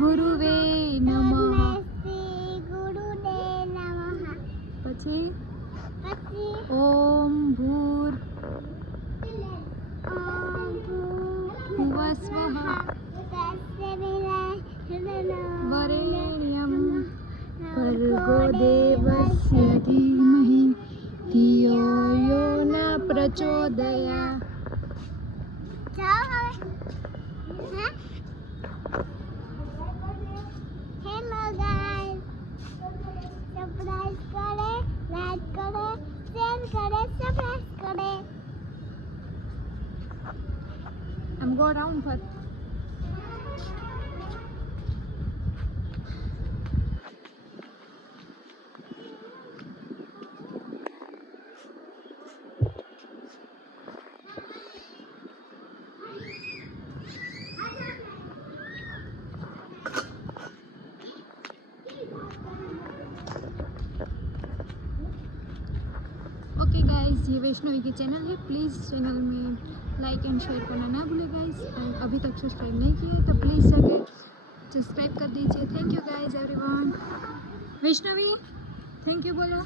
गुरुवे नमः नमस्ते गुरुदेव नमः પછી ઓમ ભુર ઓમ ભુવસ્વાહ તત્ સવિને નમઃ મરે નયમ પરગો દેવ સિધી મહી તિયો યો ના પ્રચોદયા ચાહવે I'm go around first. Guys ये वैष्णवी की चैनल है प्लीज़ चैनल में लाइक एंड शेयर करना ना भूलें गाइज एंड अभी तक सब्सक्राइब नहीं किया तो प्लीज़ जाके सब्सक्राइब कर दीजिए thank you guys everyone Vaishnavi thank you बोलो